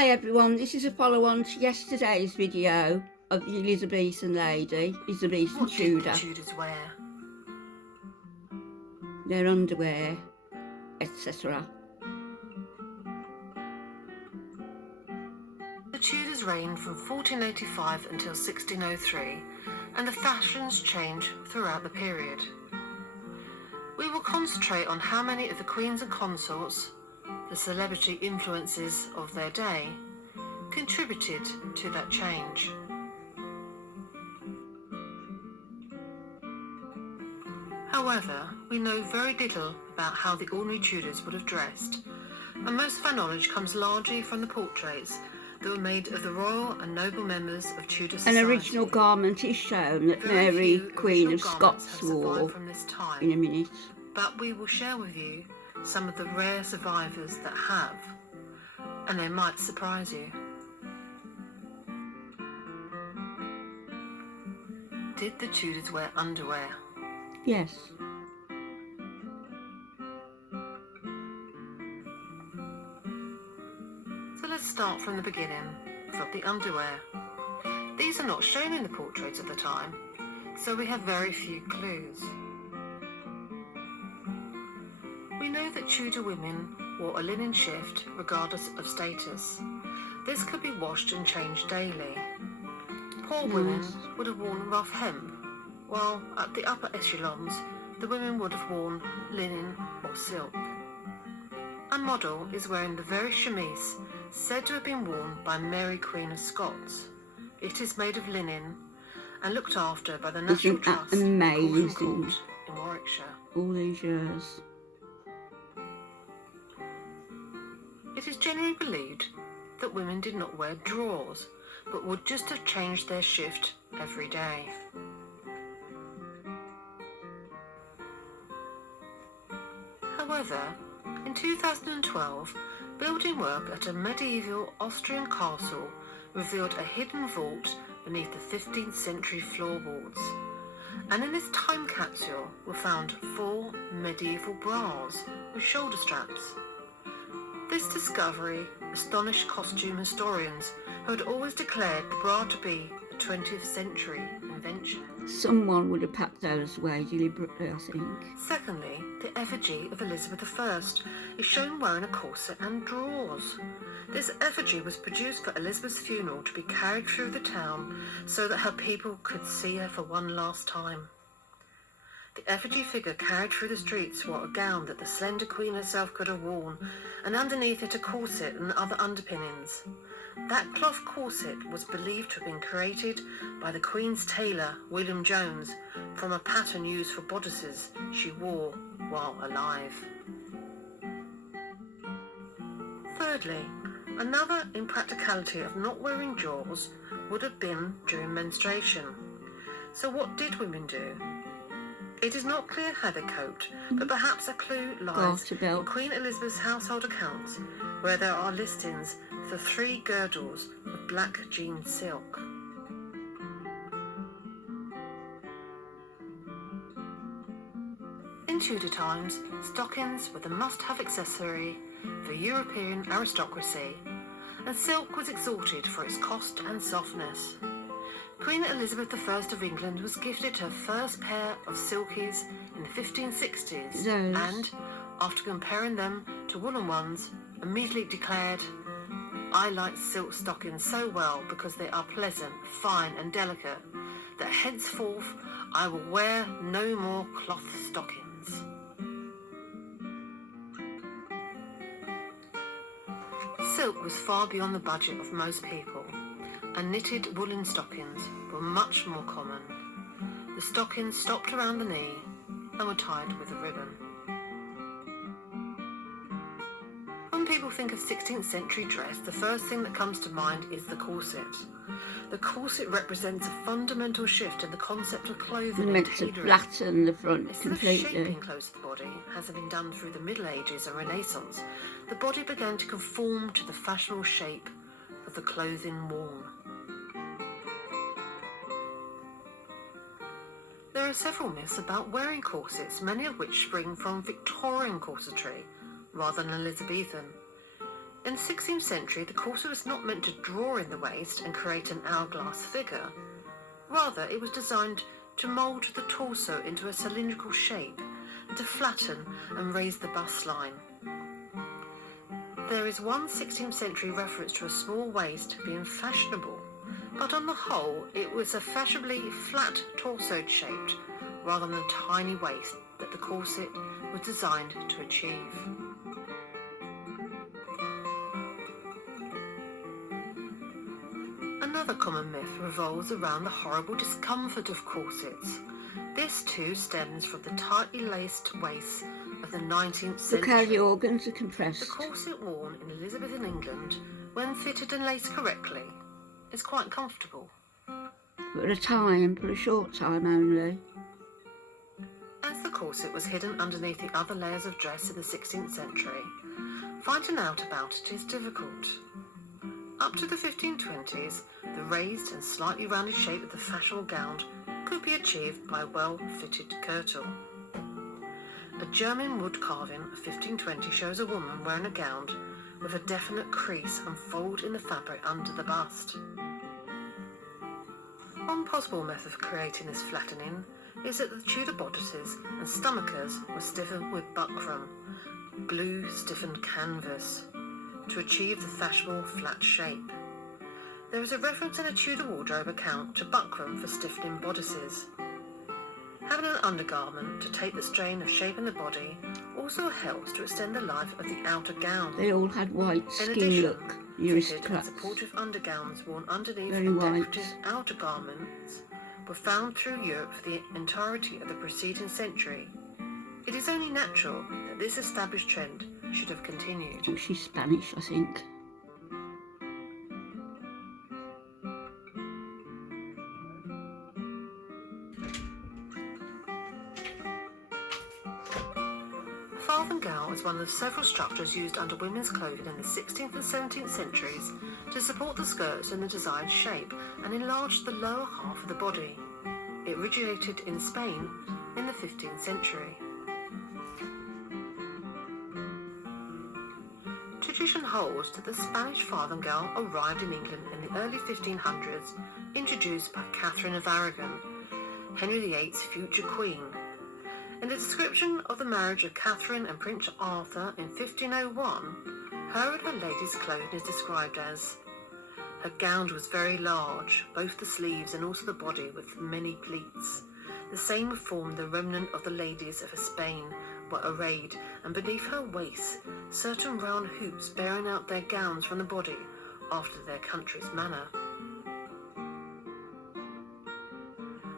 Hi everyone, this is a follow-on to yesterday's video of the Elizabethan lady, Elizabethan Tudor. What did the Tudors wear? Their underwear, etc. The Tudors reigned from 1485 until 1603, and the fashions changed throughout the period. We will concentrate on how many of the queens and consorts, the celebrity influences of their day, contributed to that change. However, we know very little about how the ordinary Tudors would have dressed, and most of our knowledge comes largely from the portraits that were made of the royal and noble members of Tudor society. An original garment is shown that Mary, Queen of Scots, wore from this time, in a minute. But we will share with you some of the rare survivors that have, and they might surprise you. Did the Tudors wear underwear? Yes. So let's start from the beginning, from the underwear. These are not shown in the portraits of the time, so we have very few clues. We know that Tudor women wore a linen shift regardless of status. This could be washed and changed daily. Poor women would have worn rough hemp, while at the upper echelons, the women would have worn linen or silk. A model is wearing the very chemise said to have been worn by Mary, Queen of Scots. It is made of linen and looked after by the National Trust amazing? Court in Warwickshire. All these years. It is generally believed that women did not wear drawers, but would just have changed their shift every day. However, in 2012, building work at a medieval Austrian castle revealed a hidden vault beneath the 15th century floorboards. And in this time capsule were found 4 medieval bras with shoulder straps. This discovery astonished costume historians who had always declared the bra to be a 20th century invention. Someone would have packed those away deliberately, I think. Secondly, the effigy of Elizabeth I is shown wearing a corset and drawers. This effigy was produced for Elizabeth's funeral to be carried through the town so that her people could see her for one last time. The effigy figure carried through the streets wore a gown that the slender queen herself could have worn, and underneath it a corset and other underpinnings. That cloth corset was believed to have been created by the Queen's tailor, William Jones, from a pattern used for bodices she wore while alive. Thirdly, another impracticality of not wearing drawers would have been during menstruation. So what did women do? It is not clear how they coped, but perhaps a clue lies in Queen Elizabeth's household accounts, where there are listings for 3 girdles of black jean silk. In Tudor times, stockings were the must-have accessory for European aristocracy, and silk was exalted for its cost and softness. Queen Elizabeth I of England was gifted her first pair of silkies in the 1560s and, after comparing them to woolen ones, immediately declared, "I like silk stockings so well because they are pleasant, fine and delicate, that henceforth I will wear no more cloth stockings." Silk was far beyond the budget of most people, and knitted woolen stockings were much more common. The stockings stopped around the knee and were tied with a ribbon. When people think of 16th century dress, the first thing that comes to mind is the corset. The corset represents a fundamental shift in the concept of clothing. Meant to flatten the front Instead completely. of shaping close to the body, as had been done through the Middle Ages and Renaissance, the body began to conform to the fashionable shape of the clothing worn. There are several myths about wearing corsets, many of which spring from Victorian corsetry rather than Elizabethan. In the 16th century, the corset was not meant to draw in the waist and create an hourglass figure. Rather, it was designed to mould the torso into a cylindrical shape and to flatten and raise the bust line. There is one 16th century reference to a small waist being fashionable, but on the whole it was a fashionably flat torso shaped rather than a tiny waist that the corset was designed to achieve. Another common myth revolves around the horrible discomfort of corsets. This too stems from the tightly laced waists of the 19th century. Look how the organs are compressed. The corset worn in Elizabethan England, when fitted and laced correctly, is quite comfortable. For a short time only. As the corset was hidden underneath the other layers of dress in the 16th century, finding out about it is difficult. Up to the 1520s, the raised and slightly rounded shape of the fashionable gown could be achieved by a well-fitted kirtle. A German wood carving of 1520 shows a woman wearing a gown with a definite crease and fold in the fabric under the bust. One possible method of creating this flattening is that the Tudor bodices and stomachers were stiffened with buckram, blue stiffened canvas, to achieve the fashionable flat shape. There is a reference in a Tudor wardrobe account to buckram for stiffening bodices. Having an undergarment to take the strain of shaping the body also helps to extend the life of the outer gown. They all had white In skin addition, look, fitted aristocrats. and supportive undergowns worn underneath Very the white. decorative outer garments were found through Europe for the entirety of the preceding century. It is only natural that this established trend should have continued. Oh, she's Spanish, I think. A farthingale is one of the several structures used under women's clothing in the 16th and 17th centuries to support the skirts in the desired shape and enlarge the lower half of the body. It originated in Spain in the 15th century. Tradition holds that the Spanish farthingale arrived in England in the early 1500s, introduced by Catherine of Aragon, Henry VIII's future queen. In the description of the marriage of Catherine and Prince Arthur in 1501, her and her lady's clothing is described as: her gown was very large, both the sleeves and also the body, with many pleats. The same formed the remnant of the ladies of Spain were arrayed, and beneath her waist certain round hoops bearing out their gowns from the body after their country's manner.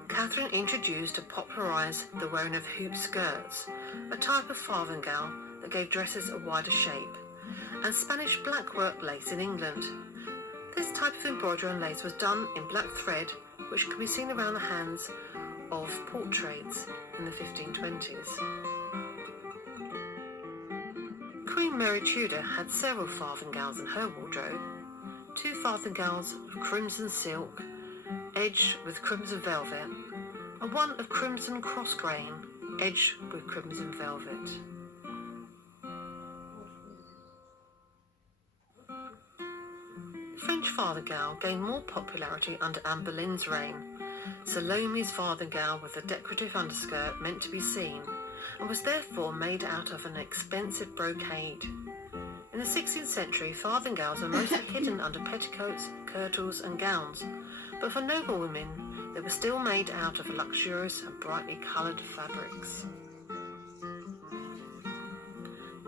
Catherine introduced and popularised the wearing of hoop skirts, a type of farthingale that gave dresses a wider shape, and Spanish blackwork lace in England. This type of embroidery and lace was done in black thread, which could be seen around the hands of portraits in the 1520s. Queen Mary Tudor had several farthingales in her wardrobe. 2 farthingales of crimson silk, edged with crimson velvet, and 1 of crimson cross grain, edged with crimson velvet. French farthingale gained more popularity under Anne Boleyn's reign. Salome's farthingale with a decorative underskirt meant to be seen, and was therefore made out of an expensive brocade. In the 16th century, farthingales were mostly hidden under petticoats, kirtles and gowns, but for noble women they were still made out of luxurious and brightly coloured fabrics.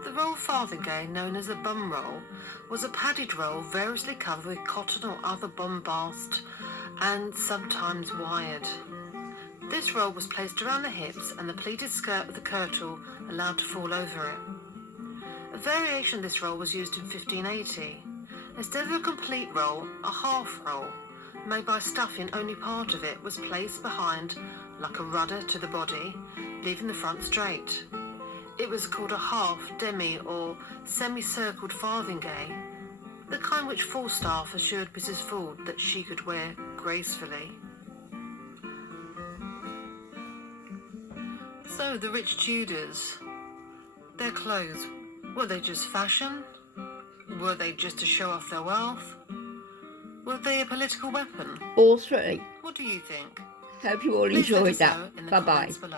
The roll farthingale, known as a bum roll, was a padded roll variously covered with cotton or other bombast and sometimes wired. This roll was placed around the hips and the pleated skirt with the kirtle allowed to fall over it. A variation of this roll was used in 1580. Instead of a complete roll, a half roll, made by stuffing only part of it, was placed behind like a rudder to the body, leaving the front straight. It was called a half, demi or semicircled farthingale, the kind which Falstaff assured Mrs. Ford that she could wear gracefully. So the rich Tudors, their clothes, were they just fashion? Were they just to show off their wealth? Were they a political weapon? All three. What do you think? Hope you all Please let enjoyed us that. know in the Bye bye. comments below.